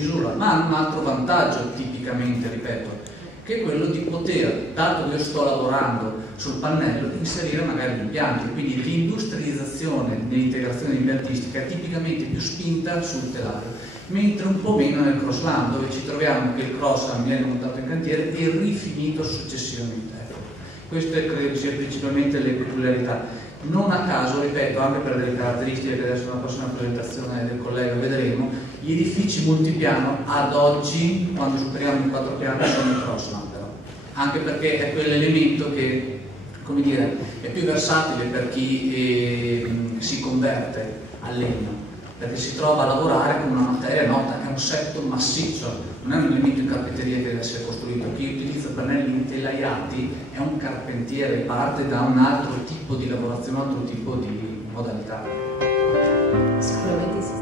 misura, ma hanno un altro vantaggio tipicamente, ripeto, che è quello di poter, dato che io sto lavorando sul pannello, inserire magari gli impianti. Quindi l'industrializzazione nell'integrazione impiantistica è tipicamente più spinta sul telaio, mentre un po' meno nel crossland, dove ci troviamo che il cross viene montato in cantiere e rifinito successivamente. Queste credo siano principalmente le peculiarità. Non a caso, ripeto, anche per delle caratteristiche che adesso nella prossima presentazione del collega vedremo, gli edifici multipiano ad oggi, quando superiamo i 4 piani, sono i crossland, però. Anche perché è quell'elemento che, come dire, è più versatile per chi si converte al legno, perché si trova a lavorare con una materia nota, è un setto massiccio, non è un elemento in carpenteria che deve essere costruito. Chi utilizza pannelli intelaiati è un carpentiere, parte da un altro tipo di lavorazione, un altro tipo di modalità. Sicuramente